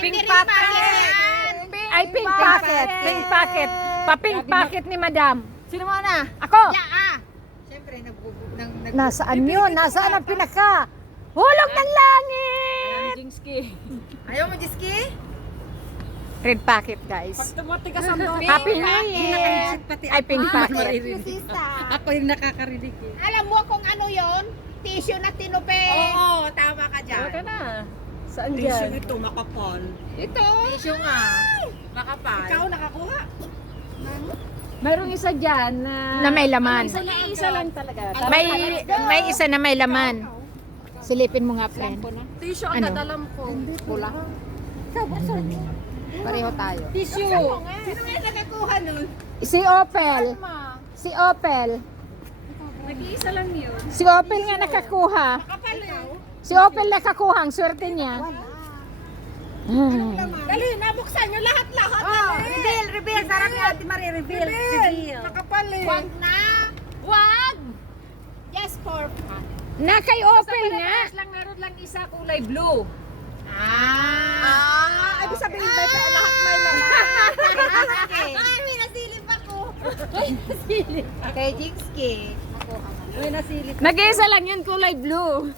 Pink packet. Ay, pink packet. Pink packet. Pa-pink packet ni Madam. Sino mo na? Ako. Siyempre, Nasaan yun? Nasaan ang pinaka? Hulog ng langit! Ayaw mo, Jiski? Red packet, guys. Tumatigas ang doon. Happy New Year! Ay, pink packet. Ako yung nakakarinig eh. Alam mo kung ano yon? Tissue na tinupi. Oo, tama ka dyan. na. Saan Tissue ito, makapal. Ito. Tissue nga. Makapal. Ikaw nakakuha. Mayroong isa dyan na may laman. Isa lang talaga. May isa na may laman. Silipin mo nga, friend. Tissue ang Ano? dadalam ko. Pula. Pareho tayo. Tissue. Sino may nakakuha nun? Si Opel. Si Opel. Nag-iisa lang yun. Si Opel nga nakakuha. Si Opel nakakuha. Ang swerte niya. Dali, nabuksan nyo lahat-lahat. Reveal. Sarap ni Ate Marie, reveal. Nakapal eh. Wag na. Wag. Yes, for fun. Na kay Opel nga. Meron lang isa kulay blue. Ibig sabihin ba lahat may laman? Ay, may nasilip ako. Kay Jiski. May nasilip. Nag-iisa lang yun kulay blue.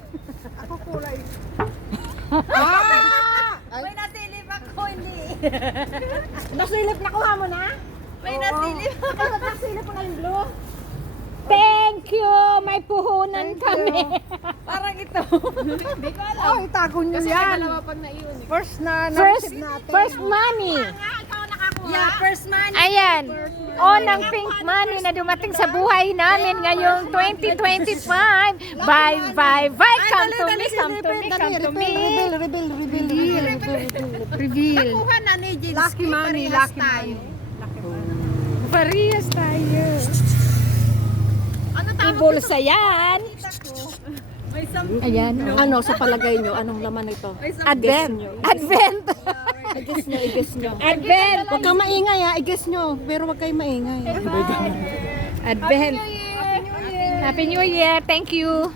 May nasilip ako, hindi. Nasilip na kuha mo na? May nasilip. Nasilip mo na yung blue? Thank you! May puhunan kami. Parang ito. Oh, itago niyo yan. pag naiyon. First na First money. Yeah, first man. Ayan. Unang pink money na dumating sa buhay namin ngayong 2025. Bye, bye, bye. Come to me, come to me, come to me. Reveal. Kuha na ni Jinsky. Lucky money, lucky money. Parehas tayo. Ano Ibulsa yan. Ayan. Ano sa palagay nyo? Anong laman ito? Advent. Advent. I-guess nyo. Advent. Huwag kang maingay ha, i-guess nyo. Pero huwag kayong maingay. Advent. Happy New Year. Thank you.